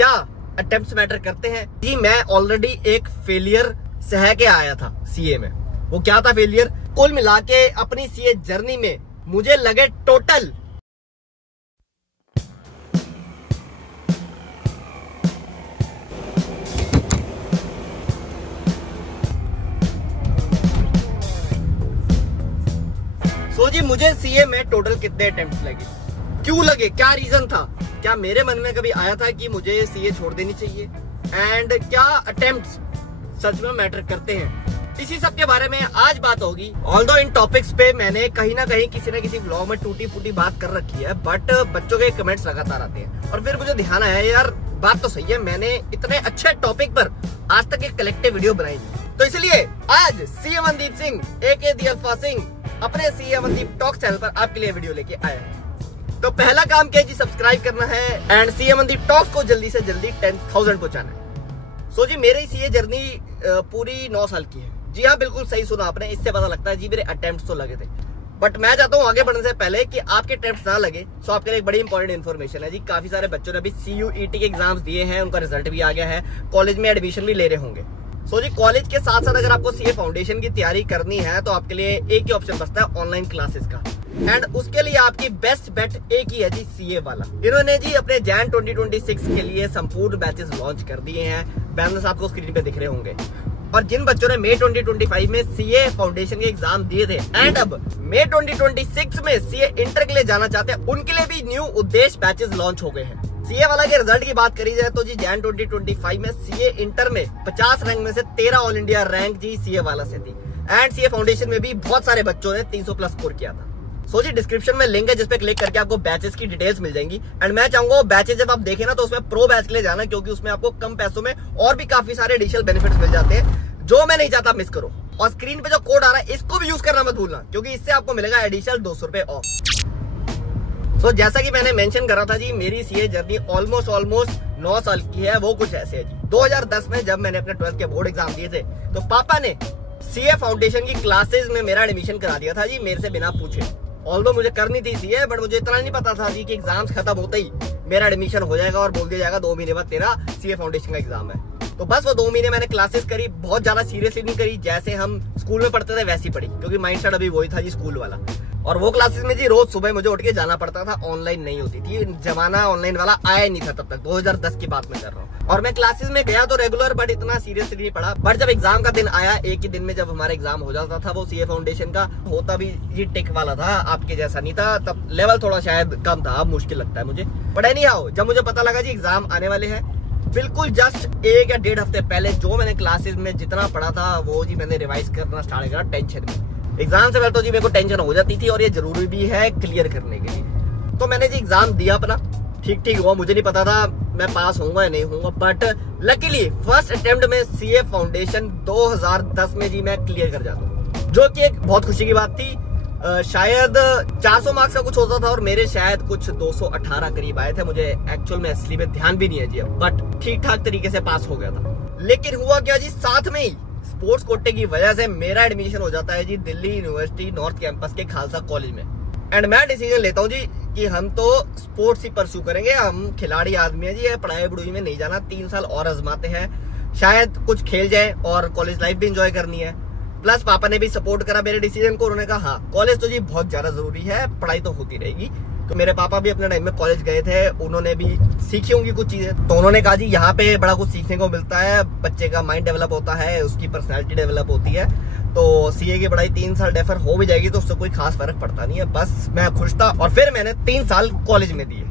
क्या attempts matter करते हैं? जी मैं ऑलरेडी एक फेलियर सह के आया था सीए में। वो क्या था फेलियर? कुल मिला के अपनी सीए जर्नी में मुझे लगे टोटल 'कितने अटेम्प्ट्स लगे? क्यों लगे? क्या रीजन था? क्या मेरे मन में कभी आया था कि मुझे सीए छोड़ देनी चाहिए? एंड क्या अटेम्प्ट्स सच में मैटर करते हैं? इसी सब के बारे में आज बात होगी। ऑल्दो इन टॉपिक्स पे मैंने कहीं ना कहीं किसी न किसी व्लॉग में टूटी फूटी बात कर रखी है, बट बच्चों के कमेंट्स लगातार आते हैं और फिर मुझे ध्यान आया यार बात तो सही है, मैंने इतने अच्छे टॉपिक पर आज तक एक कलेक्टिव वीडियो बनाई नहीं। तो इसलिए आज सीए अमनदीप सिंह एके दी अल्फा सिंह अपने सीए अमनदीप टॉक चैनल पर आपके लिए वीडियो लेके आया है। तो पहला काम क्या जी, सब्सक्राइब करना है एंड सीए अमनदीप टॉक्स को जल्दी से जल्दी 10,000 पहुंचाना है। सो जी मेरी सीए जर्नी पूरी 9 साल की है। जी हाँ बिल्कुल सही सुना आपने, इससे पता लगता है जी मेरे अटेम्प्ट्स तो लगे थे, बट मैं चाहता हूँ आगे बढ़ने से पहले कि आपके अटेम्प्ट्स ना लगे। सो आपके लिए एक बड़ी इंपॉर्टेंट इन्फॉर्मेशन है जी, काफी सारे बच्चों ने अभी CUET के एग्जाम्स दिए हैं, उनका रिजल्ट भी आ गया है, कॉलेज में एडमिशन भी ले रहे होंगे। सो जी कॉलेज के साथ साथ अगर आपको सीए फाउंडेशन की तैयारी करनी है तो आपके लिए एक ही ऑप्शन बचता है, ऑनलाइन क्लासेस का। एंड उसके लिए आपकी बेस्ट बेट एक ही है जी, सीए वाला। इन्होंने जी अपने जैन 2026 के लिए संपूर्ण बैचेस लॉन्च कर दिए हैं, बैनर्स आपको स्क्रीन पे दिख रहे होंगे। और जिन बच्चों ने मई 2025 में सीए फाउंडेशन के एग्जाम दिए थे एंड अब मई 2026 में सीए इंटर के लिए जाना चाहते हैं, उनके लिए भी न्यू उद्देश्य बैचेस लॉन्च हो गए हैं। सीए वाला के रिजल्ट की बात करी जाए तो जी जैन 2025 में सीए इंटर में 50 रैंक में से 13 ऑल इंडिया रैंक जी सीए वाला से थी। एंड सीए फाउंडेशन में भी बहुत सारे बच्चों ने 300 प्लस स्कोर किया था। सो जी डिस्क्रिप्शन में लिंक है जिसपे क्लिक करके आपको बैचेस की डिटेल्स मिल जाएंगी। एंड मैं चाहूंगा बैचेस जब आप देखें ना तो उसमें प्रो बैच के लिए जाना, क्योंकि उसमें आपको कम पैसों में और भी काफी सारे एडिशनल बेनिफिट्स मिल जाते हैं जो मैं नहीं चाहता मिस करो। और स्क्रीन पे जो कोड आ रहा है इसको भी यूज करना मत भूलना, क्योंकि इससे आपको मिलेगा एडिशनल 200 रुपए ऑफ। तो जैसा कि मैंने मेंशन करा था जी, मेरी सीए जर्नी ऑलमोस्ट 9 साल की है। वो कुछ ऐसे है जी, 2010 में जब मैंने अपने 12th के बोर्ड एग्जाम दिए थे तो पापा ने सीए फाउंडेशन की क्लासेस में मेरा एडमिशन करा दिया था जी, मेरे से बिना पूछे। ऑल्दो मुझे करनी थी सीए, बट मुझे इतना नहीं पता था जी कि एग्जाम्स खत्म होते ही मेरा एडमिशन हो जाएगा और बोल दिया जाएगा 2 महीने बाद तेरा सीए फाउंडेशन का एग्जाम है। तो बस वो 2 महीने मैंने क्लासेस करी, बहुत ज्यादा सीरियसली नहीं करी, जैसे हम स्कूल में पढ़ते थे वैसी पढ़ी, क्योंकि माइंडसेट अभी वही था जी स्कूल वाला। और वो क्लासेस में जी रोज सुबह मुझे उठ के जाना पड़ता था, ऑनलाइन नहीं होती थी, जमाना ऑनलाइन वाला आया नहीं था तब तक, 2010 की बात मैं कर रहा हूँ। और मैं क्लासेस में गया तो रेगुलर, बट इतना सीरियसली नहीं पढ़ा। बट जब एग्जाम का दिन आया, एक ही दिन में जब हमारा एग्जाम हो जाता था, वो सीए फाउंडेशन का होता भी ये टिक वाला था, आपके जैसा नहीं था, तब लेवल थोड़ा शायद कम था, अब मुश्किल लगता है मुझे। बट एनी हाउ जब मुझे पता लगा जी एग्जाम आने वाले हैं, बिल्कुल जस्ट 1 या 1.5 हफ्ते पहले जो मैंने क्लासेस में जितना पढ़ा था वो जी मैंने रिवाइज करना स्टार्ट करा टेंशन में। एग्जाम से पहले तो जी मेरे को टेंशन हो जाती थी और ये जरूरी भी है क्लियर करने के लिए। तो मैंने जी एग्जाम दिया अपना, ठीक हुआ, मुझे नहीं पता था मैं पास होऊंगा या नहीं होऊंगा, बट लकीली फर्स्ट अटेम्प्ट में सीए फाउंडेशन 2010 में जी मैं क्लियर कर जाता हूँ, जो कि एक बहुत खुशी की बात थी। शायद 400 मार्क्स का कुछ होता था और मेरे शायद कुछ 218 करीब आए थे, मुझे एक्चुअल में असली में ध्यान भी नहीं है जी, बट ठीक ठाक तरीके से पास हो गया था। लेकिन हुआ क्या जी, साथ में ही स्पोर्ट्स कोटे की वजह से मेरा एडमिशन हो जाता है जी दिल्ली यूनिवर्सिटी नॉर्थ कैंपस के खालसा कॉलेज में। एंड मैं डिसीजन लेता हूँ जी कि हम तो स्पोर्ट्स ही परस्यू करेंगे, हम खिलाड़ी आदमी है जी, पढ़ाई बुढ़ाई में नहीं जाना, 3 साल और आजमाते हैं, शायद कुछ खेल जाए और कॉलेज लाइफ भी एंजॉय करनी है। प्लस पापा ने भी सपोर्ट करा मेरे डिसीजन को, उन्होंने कहा हाँ कॉलेज तो जी बहुत ज्यादा जरूरी है, पढ़ाई तो होती रहेगी। तो मेरे पापा भी अपने टाइम में कॉलेज गए थे, उन्होंने भी सीखी होंगी कुछ चीजें, तो उन्होंने कहा जी यहाँ पे बड़ा कुछ सीखने को मिलता है, बच्चे का माइंड डेवलप होता है, उसकी पर्सनैलिटी डेवलप होती है, तो सीए की पढ़ाई 3 साल डेफर हो भी जाएगी तो उससे कोई खास फर्क पड़ता नहीं है। बस मैं खुश था और फिर मैंने 3 साल कॉलेज में दिए।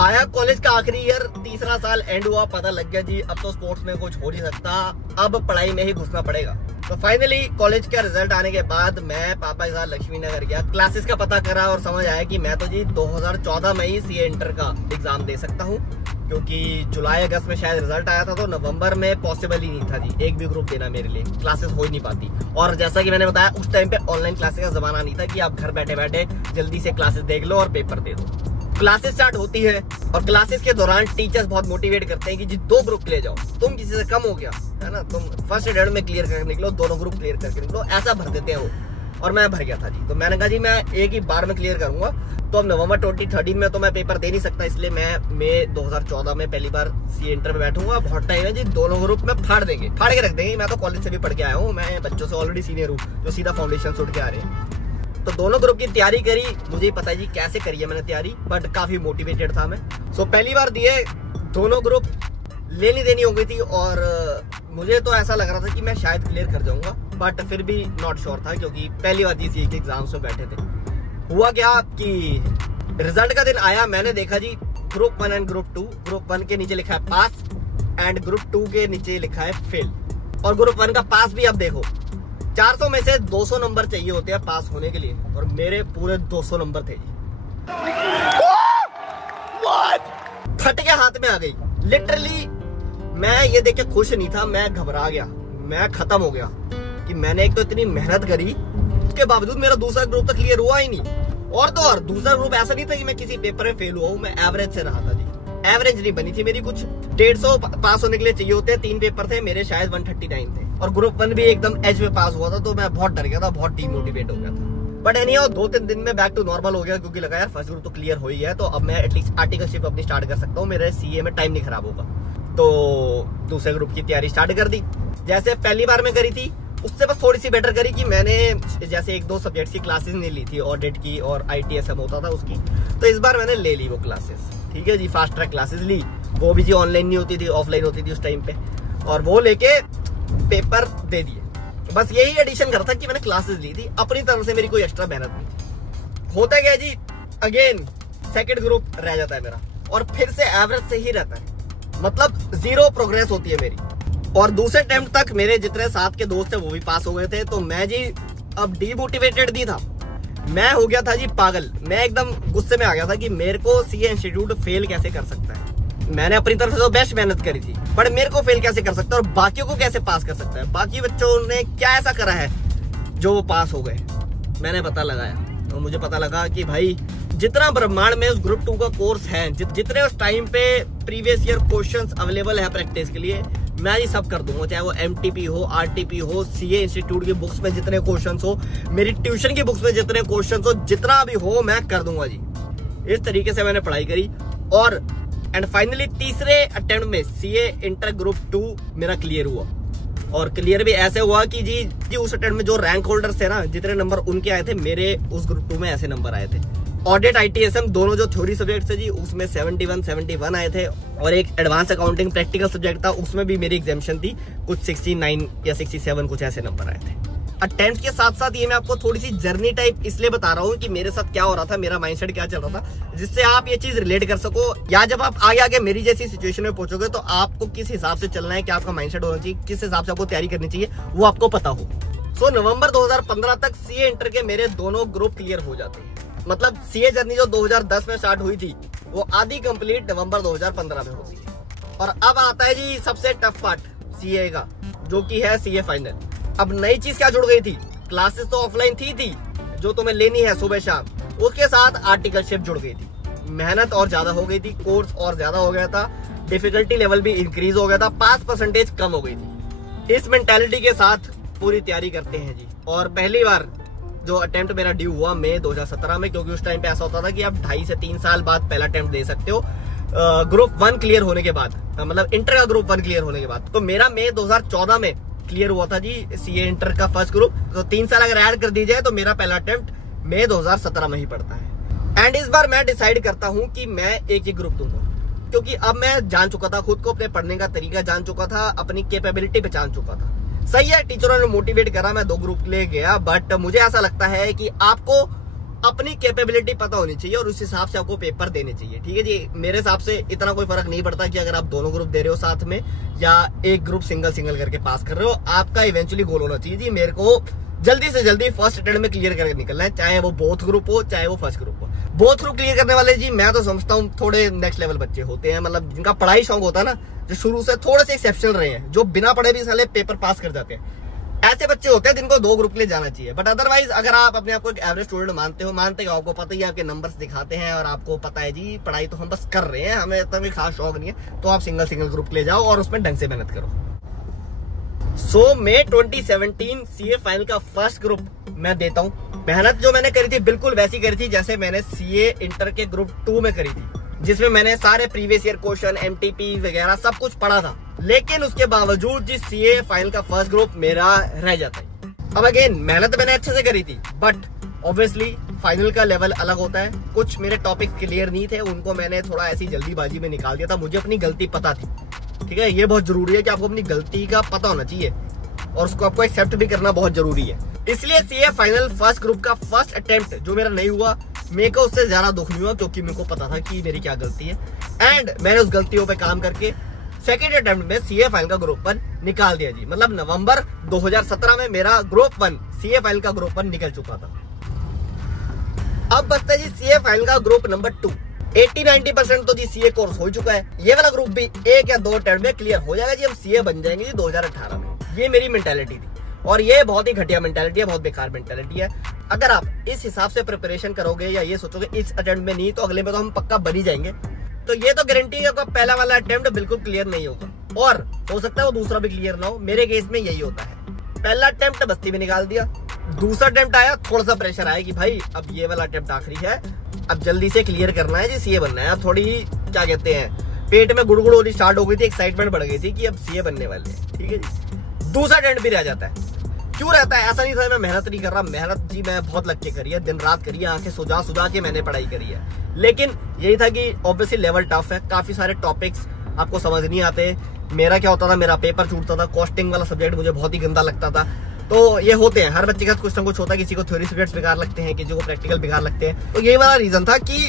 आया कॉलेज का आखिरी ईयर, 3रा साल एंड हुआ, पता लग गया जी अब तो स्पोर्ट्स में कुछ हो नहीं सकता, अब पढ़ाई में ही घुसना पड़ेगा। तो फाइनली कॉलेज का रिजल्ट आने के बाद मैं पापा के साथ लक्ष्मी नगर गया, क्लासेस का पता करा और समझ आया कि मैं तो जी 2014 में ही सीए इंटर का एग्जाम दे सकता हूँ, क्योंकि जुलाई अगस्त में शायद रिजल्ट आया था, तो नवंबर में पॉसिबल ही नहीं था जी एक भी ग्रुप देना मेरे लिए, क्लासेस हो ही नहीं पाती। और जैसा कि मैंने बताया उस टाइम पे ऑनलाइन क्लासेस का जमाना नहीं था कि आप घर बैठे बैठे जल्दी से क्लासेस देख लो और पेपर दे दो। क्लासेस स्टार्ट होती है और क्लासेस के दौरान टीचर्स बहुत मोटिवेट करते हैं कि जी 2 ग्रुप ले जाओ, तुम किसी से कम हो गया है ना, तुम फर्स्ट अटेम्प्ट में क्लियर करके निकलो, दोनों ग्रुप क्लियर करके निकलो, ऐसा भर देते हैं वो। और मैं भर गया था जी। तो मैंने कहा जी मैं एक ही बार में क्लियर करूंगा। तो अब नवंबर 2013 में तो मैं पेपर दे नहीं सकता, इसलिए मैं मई 2014 में पहली बार सीए इंटर में बैठूंगा। बहुत टाइम है जी, दोनों ग्रुप में फाड़ के रख देंगे। मैं तो कॉलेज से भी पढ़ के आया हूँ, मैं बच्चों से ऑलरेडी सीनियर हूँ जो सीधा फाउंडेशन से उठ के आ रहे हैं। तो दोनों ग्रुप की तैयारी करी, मुझे ही पता है जी कैसे करी है मैंने तैयारी, बट काफी मोटिवेटेड था मैं। सो पहली बार दिए, दोनों ग्रुप लेनी देनी हो गई थी और मुझे तो ऐसा लग रहा था कि मैं शायद क्लियर कर जाऊंगा, बट फिर भी नॉट श्योर था क्योंकि पहली बार जी सीए के एग्जाम्स में बैठे थे। हुआ क्या कि रिजल्ट का दिन आया, मैंने देखा जी ग्रुप 1 एंड ग्रुप 2, ग्रुप 1 के नीचे लिखा है पास एंड ग्रुप 2 के नीचे लिखा है फेल। और ग्रुप 1 का पास भी अब देखो 400 में से 200 नंबर चाहिए होते हैं पास होने के लिए, और मेरे पूरे 200 नंबर थे जी। फट के हाथ में आ गई लिटरली। मैं ये देख के खुश नहीं था, मैं घबरा गया, मैं खत्म हो गया कि मैंने एक तो इतनी मेहनत करी, उसके बावजूद मेरा दूसरा ग्रुप तो क्लियर हुआ ही नहीं। और तो और दूसरा ग्रुप ऐसा नहीं था कि मैं किसी पेपर में फेल हुआ हूँ, मैं एवरेज से रहा था जी। एवरेज नहीं बनी थी मेरी, कुछ 150 पास होने के लिए चाहिए होते हैं, 3 पेपर थे मेरे, शायद 139 थे। और ग्रुप 1 भी एकदम एज में पास हुआ था, तो मैं बहुत डर गया था, बहुत डीमोटिवेट हो गया था। बट एनीहाउ 2-3 दिन में बैक टू नॉर्मल हो गया, क्योंकि लगा यार फर्स्ट ग्रुप तो क्लियर हो ही है, तो अब मैं एटलीस्ट आर्टिकलशिप अपनी स्टार्ट कर सकता हूँ, मेरे सीए में टाइम नहीं खराब होगा। तो दूसरे ग्रुप की तैयारी स्टार्ट कर दी, जैसे पहली बार में करी थी उससे बस थोड़ी सी बेटर करी कि मैंने जैसे 1-2 सब्जेक्ट्स की क्लासेस नहीं ली थी, ऑडिट की और ITSM होता था उसकी, तो इस बार मैंने ले ली वो क्लासेस। ठीक है जी, फास्ट ट्रैक क्लासेस ली, वो भी जी ऑनलाइन नहीं होती थी, ऑफलाइन होती थी उस टाइम पे, और वो लेके पेपर दे दिए। बस यही एडिशन करता कि मैंने क्लासेस ली थी, अपनी तरफ से मेरी कोई एक्स्ट्रा मेहनत नहीं थी। होता क्या जी, अगेन सेकंड ग्रुप रह जाता है मेरा, और फिर से एवरेज से ही रहता है, मतलब 0 प्रोग्रेस होती है मेरी। और दूसरे अटेम्प्ट तक मेरे जितने साथ के दोस्त थे वो भी पास हो गए थे, तो मैं जी अब डीमोटिवेटेड नहीं था, मैं हो गया था जी पागल। मैं एकदम गुस्से में आ गया था कि मेरे को सीए इंस्टीट्यूट फेल कैसे कर सकता है। मैंने अपनी तरफ से तो बेस्ट मेहनत करी थी, बट मेरे को फेल कैसे कर सकता है और बाकियों को कैसे पास कर सकता है। बाकी बच्चों ने क्या ऐसा करा है जो वो पास हो गए। मैंने पता लगाया और मुझे पता लगा कि भाई जितना ब्रह्मांड में उस ग्रुप 2 का कोर्स है, जितने उस टाइम पे प्रीवियस ईयर क्वेश्चंस अवेलेबल है प्रैक्टिस के लिए, मैं ये सब कर दूंगा। चाहे वो MTP हो, RTP हो, सीए इंस्टीट्यूट की बुक्स में जितने क्वेश्चंस हो, मेरी ट्यूशन की बुक्स में जितने क्वेश्चंस हो, जितना भी हो मैं कर दूंगा जी। इस तरीके से मैंने पढ़ाई करी और एंड फाइनली तीसरे अटेम्प्ट में सीए इंटर ग्रुप 2 मेरा क्लियर हुआ। और क्लियर भी ऐसे हुआ कि जी उस अटेम्प्ट में जो रैंक होल्डर्स थे ना, जितने नंबर उनके आए थे, मेरे उस ग्रुप 2 में ऐसे नंबर आए थे। ऑडिट ITSM दोनों जो थ्योरी सब्जेक्ट थे जी, उसमें 71 आए थे, और एक एडवांस अकाउंटिंग प्रैक्टिकल सब्जेक्ट था, उसमें भी मेरी एग्जामिशन थी, कुछ 69 या 67 कुछ ऐसे नंबर आए थे। अटेम्प्ट के साथ साथ ये मैं आपको थोड़ी सी जर्नी टाइप इसलिए बता रहा हूँ कि मेरे साथ क्या हो रहा था, मेरा माइंडसेट क्या चल रहा था, जिससे आप ये चीज रिलेट कर सको, या जब आप आगे मेरी जैसी सिचुएशन में पहुंचोगे तो आपको किस हिसाब से चलना है, क्या आपका माइंडसेट होना चाहिए, किस हिसाब से आपको तैयारी करनी चाहिए, वो आपको पता हो। सो नवंबर 2015 तक सीए इंटर के मेरे दोनों ग्रुप क्लियर हो जाते हैं। मतलब सीए जर्नी जो 2010 में स्टार्ट हुई थी, वो आधी कंप्लीट नवंबर 2015 में होती है। और अब आता है जी सबसे टफ पार्ट सीए का, जो कि है सीए फाइनल। अब नई चीज क्या जुड़ गई थी, क्लासेस तो ऑफलाइन थी जो तुम्हें लेनी है सुबह शाम, उसके साथ आर्टिकलशिप जुड़ गई थी, मेहनत और ज्यादा हो गई थी, कोर्स और ज्यादा हो गया था, डिफिकल्टी लेवल भी इंक्रीज हो गया था, पास परसेंटेज कम हो गई थी। इस मेंटालिटी के साथ पूरी तैयारी करते हैं जी। और पहली बार जो अटेम्प्ट मेरा ड्यू हुआ मई 2017 में, क्योंकि उस टाइम पे ऐसा होता था कि आप 2.5 से 3 साल बाद पहला अटेम्प्ट दे सकते हो ग्रुप 1 क्लियर होने के बाद, मतलब इंटर का ग्रुप 1 क्लियर होने के बाद। तो मेरा मई 2014 में क्लियर हुआ था जी सीए इंटर का फर्स्ट ग्रुप, तो 3 साल अगर ऐड कर दी जाए तो मेरा पहला अटेम्प्ट मई 2017 में ही पड़ता है। एंड इस बार मैं डिसाइड करता हूँ कि मैं एक ही ग्रुप दूंगा, क्योंकि अब मैं जान चुका था खुद को, अपने पढ़ने का तरीका जान चुका था, अपनी कैपेबिलिटी पहचान चुका था। सही है, टीचरों ने मोटिवेट करा, मैं 2 ग्रुप ले गया, बट मुझे ऐसा लगता है कि आपको अपनी कैपेबिलिटी पता होनी चाहिए और उस हिसाब से आपको पेपर देने चाहिए। ठीक है जी, मेरे हिसाब से इतना कोई फर्क नहीं पड़ता कि अगर आप दोनों ग्रुप दे रहे हो साथ में या एक ग्रुप सिंगल करके पास कर रहे हो, आपका इवेंचुअली गोल होना चाहिए जी मेरे को जल्दी से जल्दी फर्स्ट अटेम्प्ट में क्लियर करके निकलना है, चाहे वो बोथ ग्रुप हो चाहे वो फर्स्ट ग्रुप हो। बोथ ग्रुप क्लियर करने वाले जी मैं तो समझता हूँ थोड़े नेक्स्ट लेवल बच्चे होते हैं, मतलब जिनका पढ़ाई शौक होता है ना, जो शुरू से थोड़े से एक्सेप्शनल रहे हैं, जो बिना पढ़े भी साले पेपर पास कर जाते हैं, ऐसे बच्चे होते हैं जिनको 2 ग्रुप के लिए जाना चाहिए। बट अदरवाइज अगर आप अपने आप को एक एवरेज स्टूडेंट मानते हो, आपको पता ही आपके नंबर्स दिखाते हैं और आपको पता है जी पढ़ाई तो हम बस कर रहे हैं, हमें इतना भी खास शौक नहीं है, तो आप सिंगल ग्रुप के लिए जाओ और उसमें ढंग से मेहनत करो। मई 2017 सीए फाइनल का फर्स्ट ग्रुप मैं देता हूँ। मेहनत जो मैंने करी थी बिल्कुल वैसी करी थी जैसे मैंने सीए इंटर के ग्रुप 2 में करी थी, जिसमें मैंने सारे प्रीवियस ईयर क्वेश्चन, एमटीपी वगैरह सब कुछ पढ़ा था। लेकिन उसके बावजूद जिस सीए फाइनल का फर्स्ट ग्रुप मेरा रह जाता है। अब अगेन मेहनत मैंने अच्छे से करी थी, बट ऑब्वियसली फाइनल का लेवल अलग होता है। कुछ मेरे टॉपिक क्लियर नहीं थे, उनको मैंने थोड़ा ऐसी जल्दीबाजी में निकाल दिया था। मुझे अपनी गलती पता थी, ठीक है। ये बहुत जरूरी है कि आपको अपनी गलती का पता होना चाहिए और उसको आपको एक्सेप्ट भी करना बहुत जरूरी है। इसलिए सीए फाइनल फर्स्ट ग्रुप का फर्स्ट अटेम्प्ट जो मेरा नहीं हुआ, मेरे को उससे ज्यादा दुख नहीं हुआ, क्योंकि मेरे को पता था कि मेरी क्या गलती है। एंड मैंने उस गलतियों पे काम करके सेकेंड अटेम्प्ट में सीए फाइनल का ग्रुप 1 निकाल दिया जी। मतलब नवंबर 2017 में मेरा ग्रुप 1 सीए फाइनल का ग्रुप 1 निकल चुका था। अब बचता है जी सीए फाइनल का ग्रुप नंबर 2। 80-90% तो जी सीए कोर्स हो चुका है। ये वाला ग्रुप भी 1 या 2 अटेम्प्ट में क्लियर हो जाएगा जी। हम सीए बन जाएंगे जी 2018 में। ये मेरी मेंटालिटी थी और ये बहुत ही घटिया मेंटालिटी है, बहुत बेकार मेंटालिटी है। अगर आप इस हिसाब से प्रिपरेशन करोगे या ये सोचोगे इस अटेम्प्ट में नहीं तो अगले में तो हम पक्का बन ही जाएंगे, तो ये तो गारंटी है आपका पहला वाला अटेम्प्ट बिल्कुल क्लियर नहीं होगा और हो सकता है वो दूसरा भी क्लियर ना हो। मेरे केस में यही होता है। पहला अटेम्प्ट बस्ती में निकाल दिया, दूसरा अटेम्प्ट आया, थोड़ा सा प्रेशर आया कि भाई अब ये वाला अटेम्प्ट आखिरी है, अब जल्दी से क्लियर करना है जी, सीए बनना है। अब थोड़ी क्या कहते हैं, पेट में गुड़गुड़ होनी स्टार्ट हो गई थी, एक्साइटमेंट बढ़ गई थी कि अब सीए बनने वाले हैं, ठीक है जी। दूसरा अटेम्प्ट भी रह जाता है। क्यों रहता है? ऐसा नहीं था मैं मेहनत नहीं कर रहा, मेहनत जी मैं बहुत लग के करी है, दिन रात करी है, आंखें सुजा के मैंने पढ़ाई करी है। लेकिन यही था कि ऑब्वियसली लेवल टफ है, काफी सारे टॉपिक्स आपको समझ नहीं आते। मेरा क्या होता था, मेरा पेपर छूटता था, कॉस्टिंग वाला सब्जेक्ट मुझे बहुत ही गंदा लगता था। तो ये होते हैं, हर बच्चे का कुछ ना कुछ होता है, किसी को थ्योरी सब्जेक्ट्स बेकार लगते हैं, किसी को प्रैक्टिकल बेकार लगते हैं। तो यही वाला रीजन था कि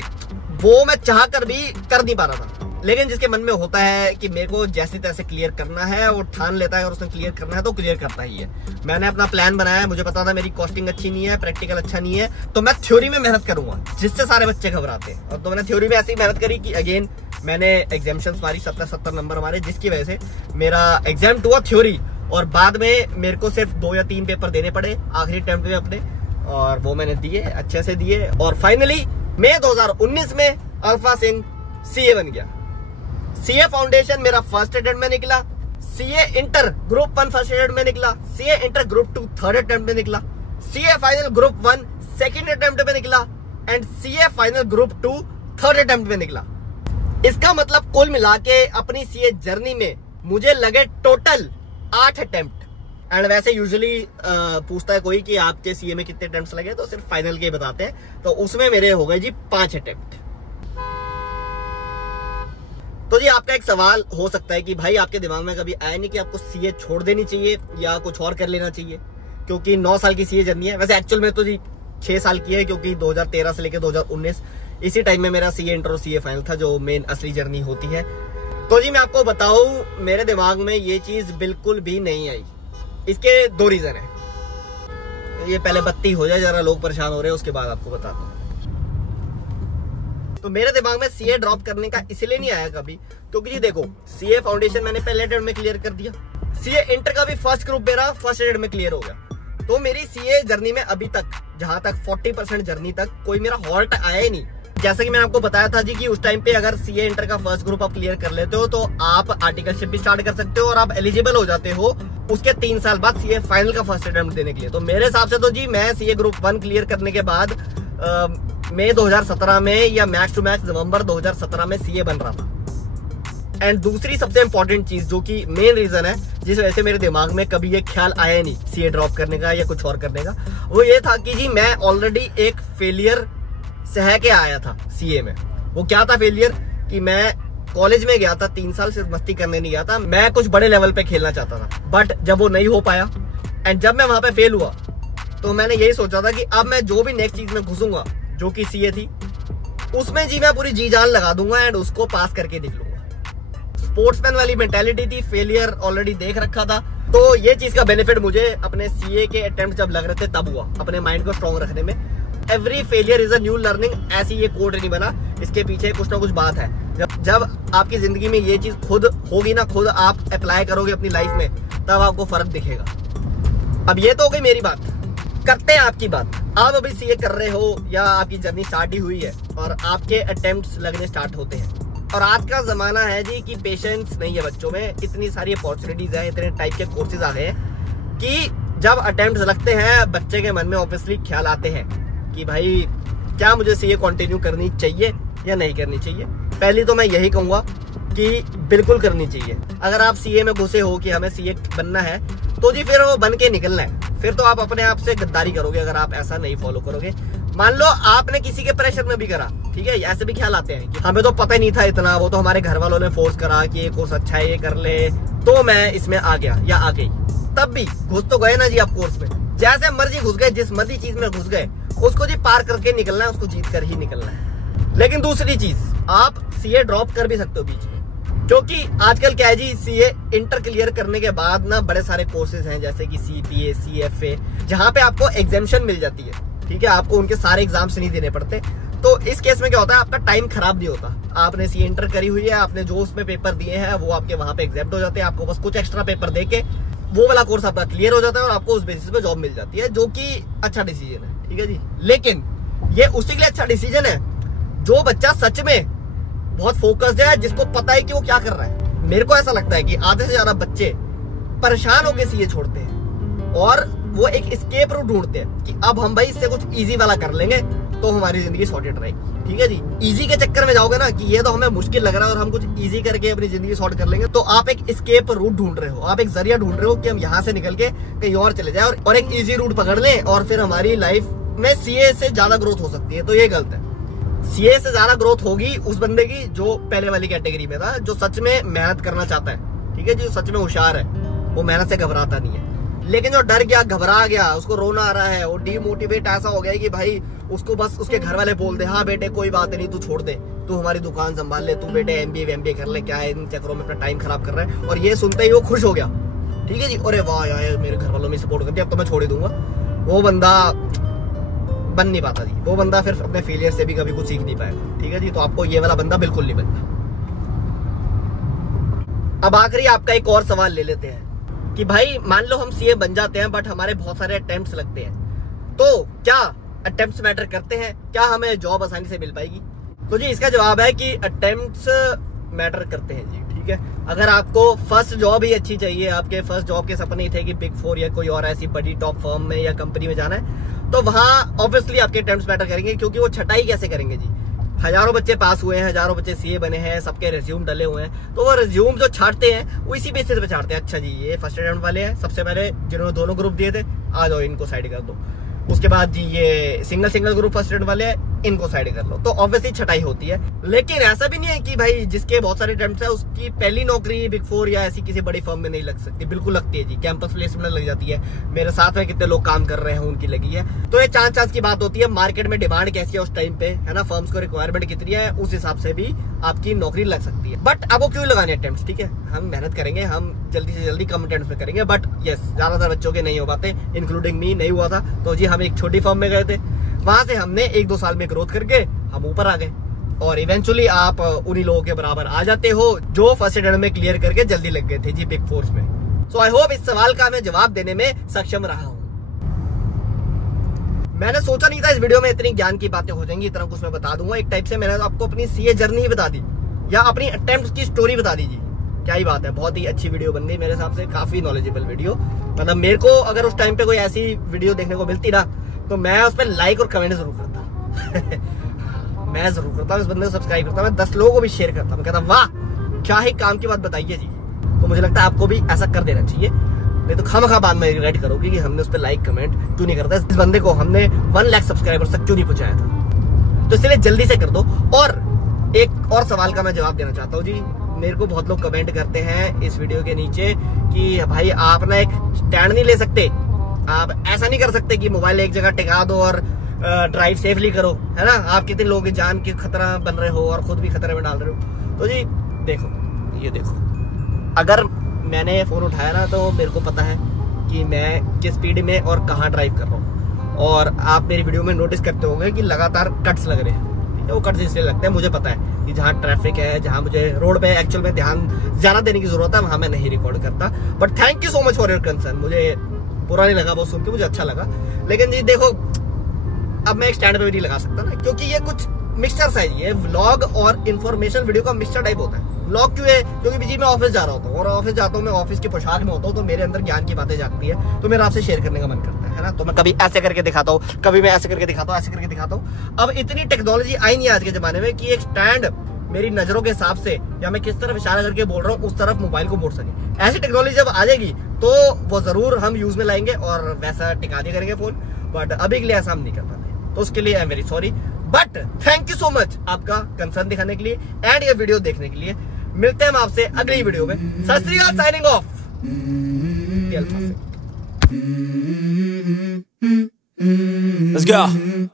वो मैं चाह कर भी कर नहीं पा रहा था। लेकिन जिसके मन में होता है कि मेरे को जैसे तैसे क्लियर करना है, वो ठान लेता है और उसने क्लियर करना है तो क्लियर करता ही है। मैंने अपना प्लान बनाया है, मुझे पता था मेरी कॉस्टिंग अच्छी नहीं है, प्रैक्टिकल अच्छा नहीं है, तो मैं थ्योरी में मेहनत करूंगा, जिससे सारे बच्चे घबराते हैं। और तो मैंने थ्योरी में ऐसी मेहनत करी कि अगेन मैंने एग्जामिशंस मारी, 70 नंबर मारे, जिसकी वजह से मेरा एग्जाम हुआ थ्योरी और बाद में मेरे को सिर्फ 2 या 3 पेपर देने पड़े आखिरी अटेम्प्ट में अपने, और वो मैंने दिए, अच्छे से दिए। और फाइनली मई 2019 में अल्फा सिंह सीए बन गया। सीए फाउंडेशन मेरा फर्स्ट अटेम्प्ट में निकला, CA inter group 1 first attempt में निकला, CA inter group 2 third attempt में निकला, CA final group 1 second attempt में निकला and CA final group 2 third attempt में निकला। इसका मतलब कुल मिला के अपनी सीए जर्नी में मुझे लगे टोटल 8 अटेम्प्ट। एंड वैसे यूजुअली पूछता है कोई कि आपके सीए में कितने अटेम्प्ट्स लगे, तो सिर्फ फाइनल के बताते हैं, तो उसमें मेरे हो गए जी 5 अटेम्प्ट। तो जी आपका एक सवाल हो सकता है कि भाई आपके दिमाग में कभी आया नहीं कि आपको सीए छोड़ देनी चाहिए या कुछ और कर लेना चाहिए, क्योंकि 9 साल की सीए जर्नी है। वैसे एक्चुअल में तो जी 6 साल की है, क्योंकि 2013 से लेकर 2019 इसी टाइम में मेरा सीए इंटर और सीए फाइनल था, जो मेन असली जर्नी होती है। तो जी मैं आपको बताऊं, मेरे दिमाग में ये चीज बिल्कुल भी नहीं आई। इसके 2 रीजन है। ये पहले बत्ती हो जाए जरा, लोग परेशान हो रहे हैं, उसके बाद आपको बताता हूँ। तो मेरे दिमाग में सीए ड्रॉप करने का इसलिए नहीं आया कभी, क्योंकि जी देखो, सीए फाउंडेशन मैंने पहले अटेम्प्ट में क्लियर कर दिया, सीए इंटर का भी फर्स्ट ग्रुप मेरा फर्स्ट अटेम्प्ट में क्लियर हो गया। तो मेरी सीए जर्नी में अभी तक, जहां तक 40% जर्नी तक कोई मेरा हॉल्ट आया ही नहीं। जैसे कि मैंने आपको बताया था जी कि उस टाइम पे अगर सीए इंटर का फर्स्ट ग्रुप आप क्लियर कर लेते हो तो आप आर्टिकलशिप भी स्टार्ट कर सकते हो और आप एलिजिबल हो जाते हो उसके 3 साल बाद सीए फाइनल का फर्स्ट अटेम्प्ट देने के लिए। तो मेरे हिसाब से तो जी मैं सीए ग्रुप 1 क्लियर करने के बाद मई 2017 में या मैक्स टू मैक्स नवंबर 2017 में सीए बन रहा था। एंड दूसरी सबसे इंपॉर्टेंट चीज जो कि मेन रीजन है जिस वजह से मेरे दिमाग में कभी ये ख्याल आया नहीं सीए ड्रॉप करने का या कुछ और करने का, वो ये था कि जी मैं ऑलरेडी एक फेलियर सह के आया था सीए में। वो क्या था फेलियर, कि मैं कॉलेज में गया था 3 साल, सिर्फ मस्ती करने नहीं गया था, मैं कुछ बड़े लेवल पे खेलना चाहता था, बट जब वो नहीं हो पाया एंड जब मैं वहां पे फेल हुआ तो मैंने यही सोचा था कि अब मैं जो भी नेक्स्ट चीज में घुसूंगा जो कि सीए थी, उसमें जी मैं पूरी जी जान लगा दूंगा एंड उसको पास करके दिखलूंगा। स्पोर्ट्समैन वाली मेंटालिटी थी, फेलियर ऑलरेडी देख रखा था, तो ये चीज का बेनिफिट मुझे अपने सीए के अटेम्प्ट जब लग रहे थे तब हुआ, अपने माइंड को स्ट्रॉन्ग रखने में। Every failure is a new learning, ऐसी ये कोड नहीं बना, इसके पीछे कुछ ना कुछ बात है। जब आपकी जिंदगी में ये चीज खुद होगी ना, खुद आप अप्लाई करोगे अपनी लाइफ में, तब आपको फर्क दिखेगा। अब ये तो हो गई मेरी बात, करते हैं आपकी बात। आप अभी सीए कर रहे हो या आपकी जर्नी स्टार्ट ही हुई है और आपके अटेम्प्ट्स लगने स्टार्ट होते हैं, और आज का जमाना है जी कि पेशेंस नहीं है बच्चों में। इतनी सारी अपॉर्चुनिटीज है, इतने टाइप के कोर्सेज आ गए हैं कि जब अटेम्प्ट लगते हैं बच्चे के मन में ऑब्वियसली ख्याल आते हैं कि भाई क्या मुझे सीए कंटिन्यू करनी चाहिए या नहीं करनी चाहिए। पहली तो मैं यही कहूंगा कि बिल्कुल करनी चाहिए। अगर आप सीए में घुसे हो कि हमें सीए बनना है तो जी फिर वो बन के निकलना है। फिर तो आप अपने आप से गद्दारी करोगे अगर आप ऐसा नहीं फॉलो करोगे। मान लो आपने किसी के प्रेशर में भी करा, ठीक है, ऐसे भी ख्याल आते हैं कि हमें तो पता ही नहीं था इतना, वो तो हमारे घर वालों ने फोर्स करा कि ये कोर्स अच्छा है, ये कर ले, तो मैं इसमें आ गया या आ गई। तब भी घुस तो गए ना जी आप कोर्स में, जैसे मर्जी घुस गए, जिस मर्जी चीज में घुस गए, उसको जी पार करके निकलना है, उसको जीत कर ही निकलना है। लेकिन दूसरी चीज, आप सीए ड्रॉप कर भी सकते हो बीच में, क्योंकि आजकल क्या है जी, सीए इंटर क्लियर करने के बाद ना बड़े सारे कोर्सेज हैं जैसे कि सीपीए, सीएफए, जहां पे आपको एग्जामिशन मिल जाती है, ठीक है, आपको उनके सारे एग्जाम्स नहीं देने पड़ते। तो इस केस में क्या होता है, आपका टाइम खराब नहीं होता। आपने सीए इंटर करी हुई है, आपने जो उसमें पेपर दिए हैं वो आपके वहां पे एग्जेप्ट हो जाते हैं, आपको बस कुछ एक्स्ट्रा पेपर देके वो वाला कोर्स आपका क्लियर हो जाता है और आपको उस बेसिस पे जॉब मिल जाती है, जो कि अच्छा डिसीजन है, ठीक है जी। लेकिन ये उसी के लिए अच्छा डिसीजन है जो बच्चा सच में बहुत फोकस्ड है, जिसको पता है कि वो क्या कर रहा है। मेरे को ऐसा लगता है कि आधे से ज्यादा बच्चे परेशान होकर सीए छोड़ते हैं और वो एक एस्केप रूट ढूंढते हैं कि अब हम भाई इससे कुछ इजी वाला कर लेंगे तो हमारी जिंदगी सॉर्टेड रहेगी, ठीक है जी। इजी के चक्कर में जाओगे ना कि ये तो हमें मुश्किल लग रहा है और हम कुछ इजी करके अपनी जिंदगी सॉर्ट कर लेंगे, तो आप एक एस्केप रूट ढूंढ रहे हो, आप एक जरिया ढूंढ रहे हो कि हम यहाँ से निकल के कहीं और चले जाए और एक इजी रूट पकड़ लें और फिर हमारी लाइफ में सीए से ज्यादा ग्रोथ हो सकती है। तो ये गलत है। सीए से ज्यादा ग्रोथ होगी उस बंदे की जो पहले वाली कैटेगरी में था, जो सच में मेहनत करना चाहता है, ठीक है जी, सच में होशियार है, वो मेहनत से घबराता नहीं है। लेकिन जो डर गया, घबरा गया, उसको रोना आ रहा है, वो डीमोटिवेट ऐसा हो गया कि भाई उसको बस उसके घर वाले बोल दे, हाँ बेटे कोई बात नहीं, तू छोड़ दे, तू हमारी दुकान संभाल ले, तू बेटे एमबीए कर ले, क्या है इन चक्करों में अपना टाइम खराब कर रहा है। और ये सुनते ही वो खुश हो गया, ठीक है जी, अरे वाह यार मेरे घर वालों में सपोर्ट कर दिया, अब तो मैं छोड़ ही दूंगा। वो बंदा बन नहीं पाता जी, वो बंदा फिर अपने फेलियर से भी कभी कुछ सीख नहीं पाएगा, ठीक है जी। तो आपको ये वाला बंदा बिल्कुल नहीं बनना। अब आखिरी आपका एक और सवाल ले लेते हैं कि भाई मान लो हम सीए बन जाते हैं बट हमारे बहुत सारे अटेम्प्ट्स लगते हैं, तो क्या अटेम्प्ट्स मैटर करते हैं? क्या हमें जॉब आसानी से मिल पाएगी? तो जी इसका जवाब है कि अटेम्प्ट्स मैटर करते हैं जी, ठीक है। अगर आपको फर्स्ट जॉब ही अच्छी चाहिए, आपके फर्स्ट जॉब के सपने ही थे कि बिग 4 या कोई और ऐसी बड़ी टॉप फर्म में या कंपनी में जाना है, तो वहां ऑब्वियसली आपके अटेम्प्ट्स मैटर करेंगे, क्योंकि वो छटाई कैसे करेंगे जी। हजारों बच्चे पास हुए हैं, हजारों बच्चे सीए बने हैं, सबके रिज्यूम डले हुए हैं, तो वो रिज्यूम जो छाटते हैं वो इसी बेसिस पे छाटते हैं। अच्छा जी ये फर्स्ट अटेम्प्ट वाले हैं, सबसे पहले जिन्होंने दोनों ग्रुप दिए थे, आ जाओ इनको साइड कर दो। उसके बाद जी ये सिंगल ग्रुप फर्स्ट अटेम्प्ट वाले हैं, इनको साइड कर लो, तो ऑब्वियसली छटाई होती है। लेकिन ऐसा भी नहीं है कि भाई जिसके बहुत सारे अटेम्प्ट्स है उसकी पहली नौकरी बिग 4 या ऐसी किसी बड़ी फर्म में नहीं लग सकती, बिल्कुल लगती है जी। कैंपस प्लेसमेंट लग जाती है, मेरे साथ में कितने लोग काम कर रहे हैं उनकी लगी है। तो ये चांस की बात होती है, मार्केट में डिमांड कैसी है उस टाइम पे, है ना, फर्म्स को रिक्वायरमेंट कितनी है, उस हिसाब से भी आपकी नौकरी लग सकती है। बट आपको क्यों लगाने अटेम्प्ट्स, ठीक है, हम मेहनत करेंगे, हम जल्दी से जल्दी कम अटेम्प्ट्स में करेंगे। बट यस, ज्यादातर बच्चों के नहीं हो पाते, इंक्लूडिंग मी नहीं हुआ था। तो जी हम एक छोटी फर्म में गए थे, वहां से हमने 1-2 साल में ग्रोथ करके हम ऊपर आ गए और इवेंचुअली आप उन्हीं लोगों के बराबर आ जाते हो जो फर्स्ट अटेम्प्ट में क्लियर करके जल्दी लग गए थे जी बिग 4 में। सो आई होप इस सवाल का मैं जवाब देने में सक्षम रहा हूं। मैंने सोचा नहीं था इस वीडियो में इतनी ज्ञान की बातें हो जाएंगी, इतना कुछ मैं बता दूंगा। एक टाइप से मैंने आपको अपनी सीए जर्नी ही बता दी या अपनी अटेम्प्ट की स्टोरी बता दी जी। क्या ही बात है, बहुत ही अच्छी वीडियो बन गई मेरे हिसाब से, काफी नॉलेजेबल वीडियो। मतलब मेरे को अगर उस टाइम पे कोई ऐसी वीडियो देखने को मिलती ना, तो मैं उस पर लाइक और कमेंट जरूर करता मैं जरूर करता, इस बंदे को सब्सक्राइब करता, मैं 10 लोगों को भी शेयर करता, मैं कहता वाह क्या ही काम की बात बताइए जी। तो मुझे लगता है आपको भी ऐसा कर देना चाहिए, नहीं तो खामखा बाद में रिग्रेट करोगे कि हमने उस पर लाइक कमेंट क्यों नहीं करता। इस बंदे को हमने 1 लाख सब्सक्राइबर तक क्यों नहीं पहुंचाया था। तो इसलिए जल्दी से कर दो। और एक और सवाल का मैं जवाब देना चाहता हूँ जी। मेरे को बहुत लोग कमेंट करते हैं इस वीडियो के नीचे कि भाई आप ना एक स्टैंड नहीं ले सकते, आप ऐसा नहीं कर सकते कि मोबाइल एक जगह टिका दो और ड्राइव सेफली करो, है ना, आप कितने लोगों की जान के खतरा बन रहे हो और खुद भी खतरे में डाल रहे हो। तो जी देखो, ये देखो, अगर मैंने फोन उठाया ना तो मेरे को पता है कि मैं किस स्पीड में और कहाँ ड्राइव कर रहा हूँ। और आप मेरी वीडियो में नोटिस करते होंगे कि लगातार कट्स लग रहे हैं, ठीक है, वो कट्स इसलिए लगते हैं, मुझे पता है कि जहाँ ट्रैफिक है, जहाँ मुझे रोड पे एक्चुअल में ध्यान ज्यादा देने की जरूरत है, वहां मैं नहीं रिकॉर्ड करता। But thank you so much for your concern, मुझे बुरा नहीं लगा, बहुत सुन के मुझे अच्छा लगा। लेकिन जी देखो, अब मैं एक स्टैंड पे भी नहीं लगा सकता ना, क्योंकि ये कुछ मिक्सचर सा है, ये व्लॉग और इन्फॉर्मेशन वीडियो का मिक्सचर टाइप होता है। व्लॉग क्यों है? क्योंकि जी मैं ऑफिस जा रहा होता हूँ और ऑफिस जाता हूँ, मैं ऑफिस की पोशाक में होता हूँ, तो मेरे अंदर ज्ञान की बातें जागती है, तो मेरा आपसे शेयर करने का मन करता है ना। तो मैं कभी ऐसे करके दिखाता हूँ, कभी मैं ऐसे करके दिखाता हूँ, ऐसे करके दिखाता हूँ। अब इतनी टेक्नोलॉजी आई नहीं आज के जमाने में कि एक स्टैंड मेरी नजरों के हिसाब से या मैं किस तरफ इशारा करके बोल रहा हूँ उस तरफ मोबाइल को मोड़ सके। ऐसी टेक्नोलॉजी जब आ जाएगी तो वो जरूर हम यूज में लाएंगे और वैसा टिका दिया करेंगे फोन, बट अभी के लिए ऐसा हम नहीं कर पाते, तो उसके लिए I am very sorry. But thank you so much आपका कंसर्न दिखाने के लिए एंड ये वीडियो देखने के लिए। मिलते हैं हम आपसे अगली वीडियो में। सत श्री अकाल, साइनिंग ऑफ। Let's go.